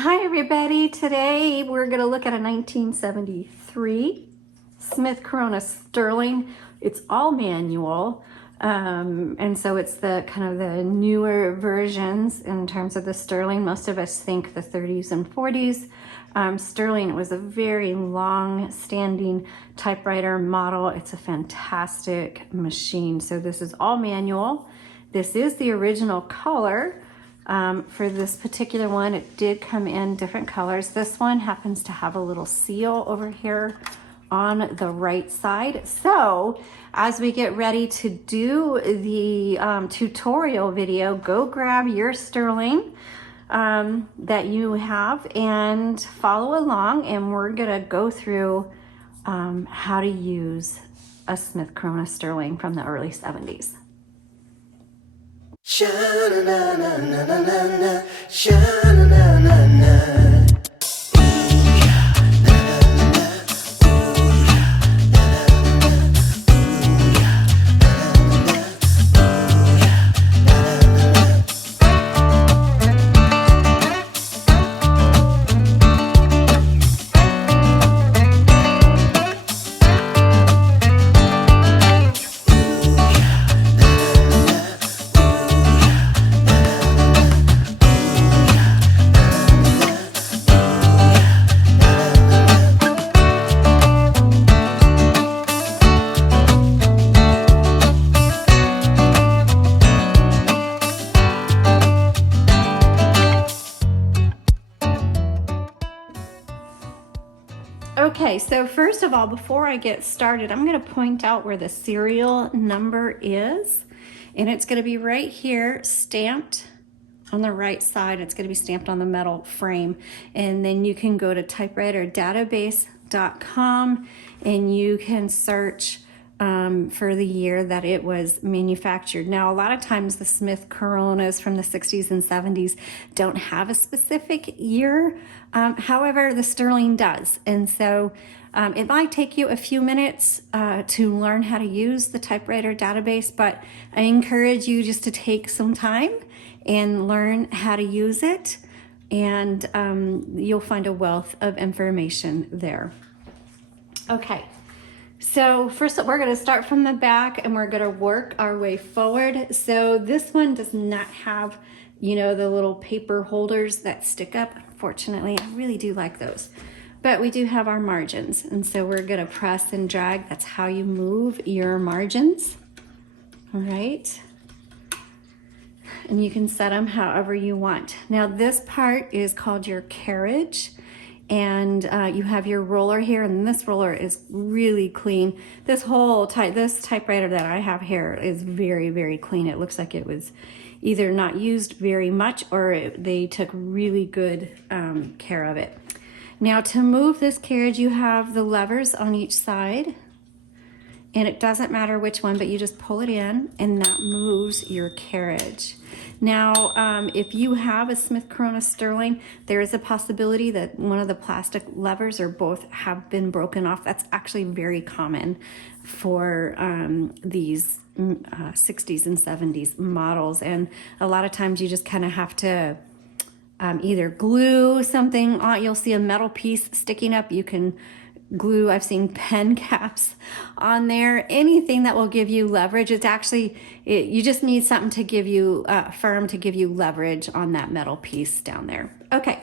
Hi everybody, today we're going to look at a 1973 Smith Corona Sterling. It's all manual, and so it's the kind of the newer versions in terms of the Sterling. Most of us think the 30s and 40s. Sterling was a very long-standing typewriter model. It's a fantastic machine. So this is all manual. This is the original color. For this particular one, it did come in different colors. This one happens to have a little seal over here on the right side. So as we get ready to do the tutorial video, go grab your Sterling that you have and follow along, and we're gonna go through how to use a Smith Corona Sterling from the early 70s. Sha-na-na-na-na-na-na, sha-na-na-na-na. Okay, so first of all, before I get started, I'm going to point out where the serial number is, and it's going to be right here, stamped on the right side. It's going to be stamped on the metal frame, and then you can go to typewriterdatabase.com and you can search for the year that it was manufactured. Now, a lot of times the Smith Coronas from the 60s and 70s don't have a specific year. However, the Sterling does. And so it might take you a few minutes to learn how to use the typewriter database, but I encourage you just to take some time and learn how to use it. And you'll find a wealth of information there. Okay. So first we're going to start from the back and we're going to work our way forward. So this one does not have, you know, the little paper holders that stick up. Unfortunately, I really do like those. But we do have our margins. And so we're going to press and drag. That's how you move your margins. All right. And you can set them however you want. Now this part is called your carriage. And you have your roller here, and this roller is really clean. This typewriter that I have here is very, very clean. It looks like it was either not used very much or they took really good care of it. Now to move this carriage, you have the levers on each side, and it doesn't matter which one, but you just pull it in and that moves your carriage. Now, if you have a Smith Corona Sterling, there is a possibility that one of the plastic levers or both have been broken off. That's actually very common for these 60s and 70s models. And a lot of times you just kind of have to either glue something on. You'll see a metal piece sticking up. You can glue, I've seen pen caps on there, anything that will give you leverage. It's actually, you just need something to give you firm, to give you leverage on that metal piece down there. Okay.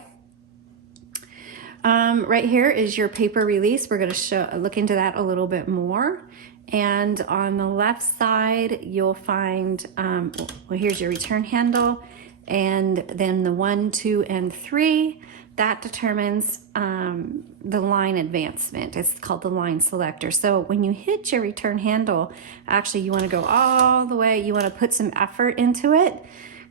Right here is your paper release. We're going to look into that a little bit more. And on the left side, you'll find, well, here's your return handle, and then the 1, 2, and 3. That determines the line advancement. It's called the line selector. So when you hit your return handle, actually you want to go all the way. You want to put some effort into it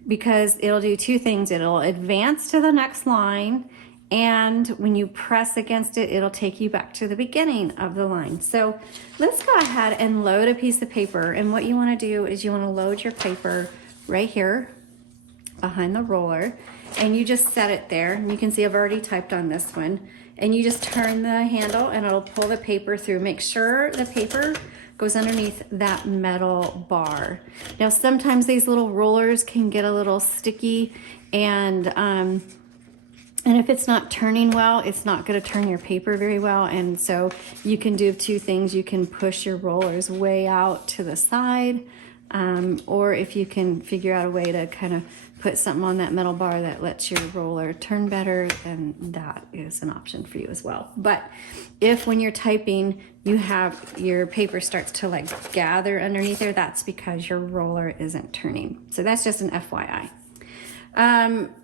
because it'll do two things. It'll advance to the next line, and when you press against it, it'll take you back to the beginning of the line. So let's go ahead and load a piece of paper. And what you want to do is you want to load your paper right here behind the roller, and you just set it there. And you can see I've already typed on this one, and you just turn the handle and it'll pull the paper through. Make sure the paper goes underneath that metal bar. Now sometimes these little rollers can get a little sticky, and And if it's not turning well, it's not going to turn your paper very well. And so you can do two things. You can push your rollers way out to the side, or if you can figure out a way to kind of put something on that metal bar that lets your roller turn better, then that is an option for you as well. But if when you're typing, you have your paper starts to like gather underneath there, that's because your roller isn't turning. So that's just an FYI.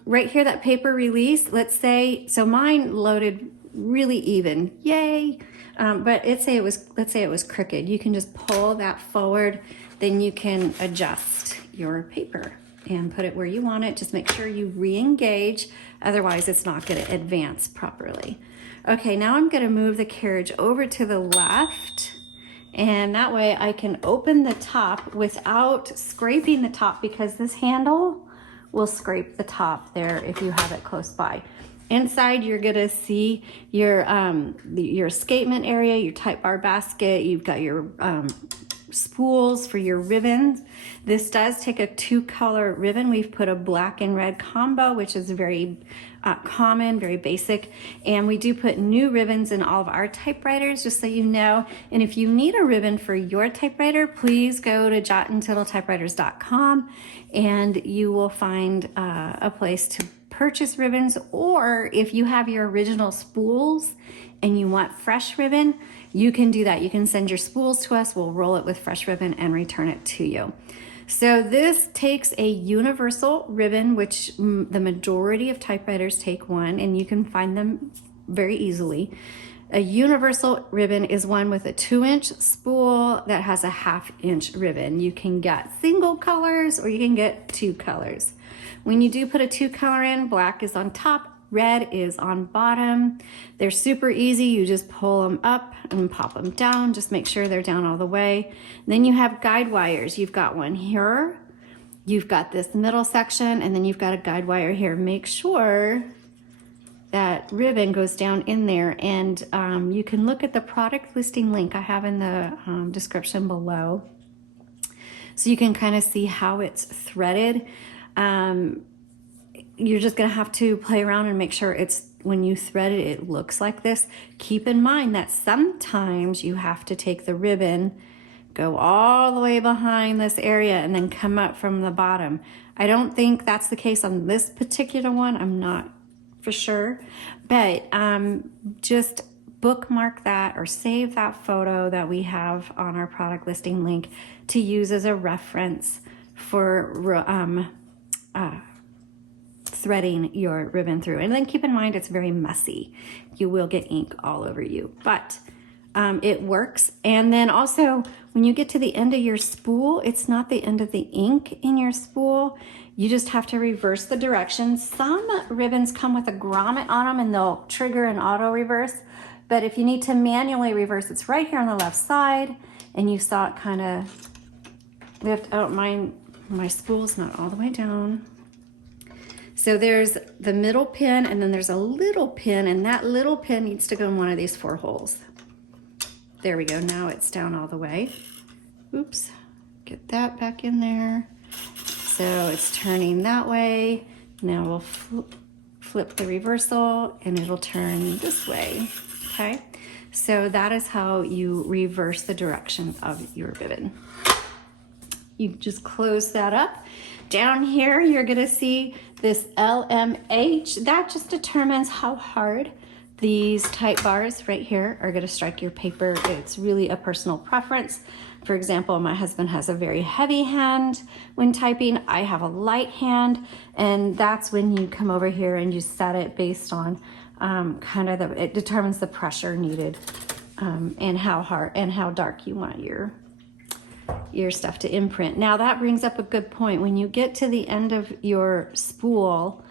Right here, that paper release, let's say, so mine loaded really even, yay. But let's say it was crooked. You can just pull that forward, then you can adjust your paper and put it where you want it. Just make sure you re-engage, otherwise it's not going to advance properly. Okay, now I'm going to move the carriage over to the left, and that way I can open the top without scraping the top, because this handle will scrape the top there if you have it close by. Inside, you're gonna see your escapement area, your type bar basket. You've got your spools for your ribbons. This does take a 2-color ribbon. We've put a black and red combo, which is very common, very basic. And we do put new ribbons in all of our typewriters, just so you know. And if you need a ribbon for your typewriter, please go to UntitledTypewriters.com and you will find a place to purchase ribbons. Or if you have your original spools and you want fresh ribbon, you can do that. You can send your spools to us. We'll roll it with fresh ribbon and return it to you. So this takes a universal ribbon, which the majority of typewriters take one, and you can find them very easily. A universal ribbon is one with a 2-inch spool that has a 1/2-inch ribbon. You can get single colors or you can get 2 colors. When you do put a 2-color in, black is on top, red is on bottom. They're super easy. You just pull them up and pop them down. Just make sure they're down all the way. Then you have guide wires. You've got one here. You've got this middle section, and then you've got a guide wire here. Make sure that ribbon goes down in there, and you can look at the product listing link I have in the description below, so you can kind of see how it's threaded. You're just gonna have to play around and make sure when you thread it, it looks like this. Keep in mind that sometimes you have to take the ribbon, go all the way behind this area, and then come up from the bottom. I don't think that's the case on this particular one. I'm not for sure, but just bookmark that or save that photo that we have on our product listing link to use as a reference for threading your ribbon through. And then keep in mind, it's very messy. You will get ink all over you, but it works. And then also, when you get to the end of your spool, it's not the end of the ink in your spool. You just have to reverse the direction. Some ribbons come with a grommet on them and they'll trigger an auto reverse. But if you need to manually reverse, it's right here on the left side. And you saw it kind of lift out. My spool's not all the way down. So there's the middle pin, and then there's a little pin, and that little pin needs to go in one of these 4 holes. There we go. Now it's down all the way. Oops. Get that back in there. So it's turning that way. Now we'll flip the reversal, and it'll turn this way. Okay. So that is how you reverse the direction of your ribbon. You just close that up. Down here, you're gonna see this LMH. That just determines how hard these type bars right here are gonna strike your paper. It's really a personal preference. For example, my husband has a very heavy hand when typing. I have a light hand, and that's when you come over here and you set it based on it determines the pressure needed and how hard and how dark you want your stuff to imprint. Now that brings up a good point. When you get to the end of your spool,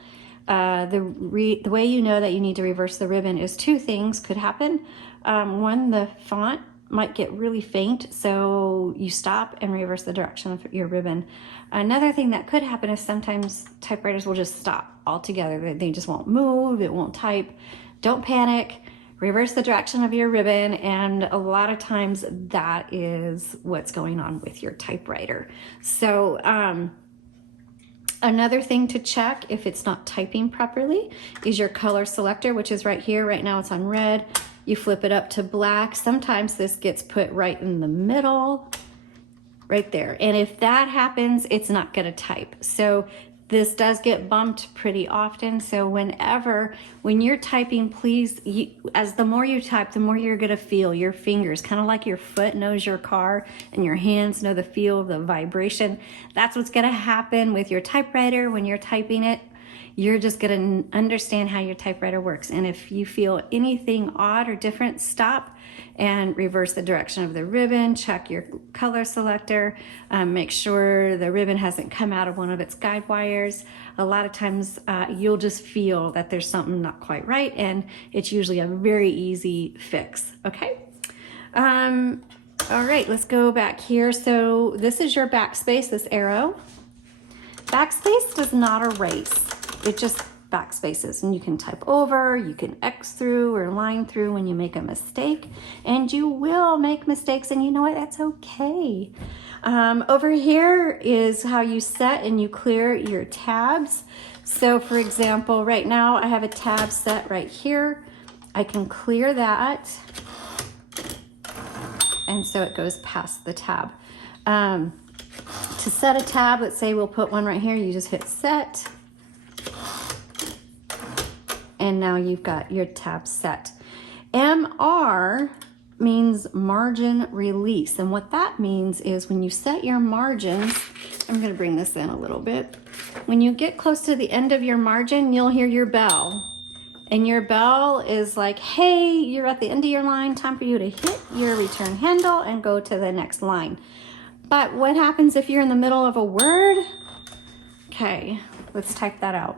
the way you know that you need to reverse the ribbon is 2 things could happen. One, the font might get really faint, so you stop and reverse the direction of your ribbon. Another thing that could happen is sometimes typewriters will just stop altogether. They just won't move, it won't type. Don't panic. Reverse the direction of your ribbon, and a lot of times that is what's going on with your typewriter. So Another thing to check if it's not typing properly is your color selector, which is right here. Right now it's on red. You flip it up to black. Sometimes this gets put right in the middle, right there. And if that happens, it's not gonna type. So this does get bumped pretty often. So when you're typing, please, as the more you type, the more you're gonna feel your fingers, kind of like your foot knows your car and your hands know the feel, the vibration. That's what's gonna happen with your typewriter when you're typing it. You're just gonna understand how your typewriter works. And if you feel anything odd or different, stop and reverse the direction of the ribbon, check your color selector, make sure the ribbon hasn't come out of one of its guide wires. A lot of times you'll just feel that there's something not quite right, and it's usually a very easy fix, okay? All right, let's go back here. So this is your backspace, this arrow. Backspace does not erase, it just backspaces, and you can type over, you can X through or line through when you make a mistake, and you will make mistakes, and you know what, that's okay. Over here is how you set and you clear your tabs. So for example, right now I have a tab set right here. I can clear that, and so it goes past the tab. To set a tab, let's say we'll put one right here, you just hit set, and now you've got your tab set. MR means margin release. And what that means is when you set your margins, I'm gonna bring this in a little bit. When you get close to the end of your margin, you'll hear your bell. And your bell is like, hey, you're at the end of your line, time for you to hit your return handle and go to the next line. But what happens if you're in the middle of a word? Okay, let's type that out.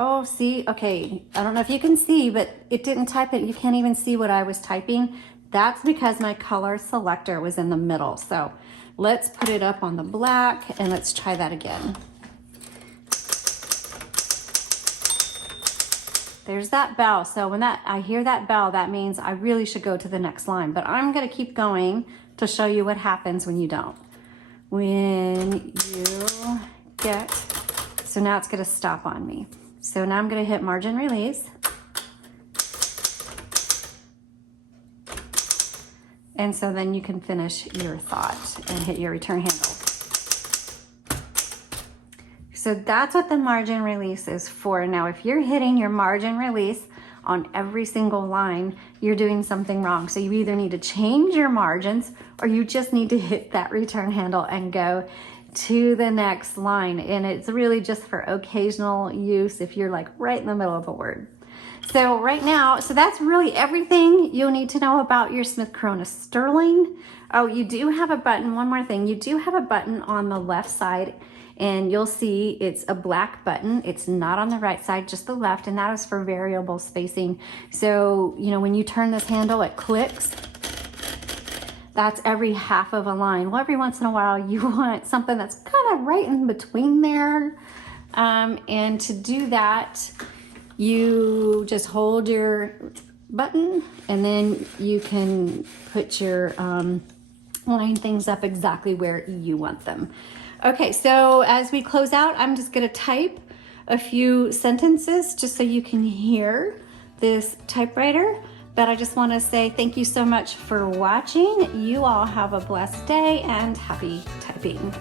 Oh, see, okay, I don't know if you can see, but it didn't type it. You can't even see what I was typing. That's because my color selector was in the middle. So let's put it up on the black and let's try that again. There's that bell. So when I hear that bell, that means I really should go to the next line, but I'm gonna keep going to show you what happens when you don't. When you get, so now it's gonna stop on me. So now I'm gonna hit margin release. And so then you can finish your thought and hit your return handle. So that's what the margin release is for. Now, if you're hitting your margin release on every single line, you're doing something wrong. So you either need to change your margins or you just need to hit that return handle and go to the next line. And it's really just for occasional use if you're like right in the middle of a word. So right now, so that's really everything you'll need to know about your Smith Corona Sterling. Oh, you do have a button, one more thing. You do have a button on the left side, and you'll see it's a black button. It's not on the right side, just the left, and that is for variable spacing. So, you know, when you turn this handle, it clicks. That's every half of a line. Well, every once in a while, you want something that's kind of right in between there. And to do that, you just hold your button, and then you can put your line things up exactly where you want them. Okay, so as we close out, I'm just gonna type a few sentences just so you can hear this typewriter. But I just wanna say thank you so much for watching. You all have a blessed day and happy typing.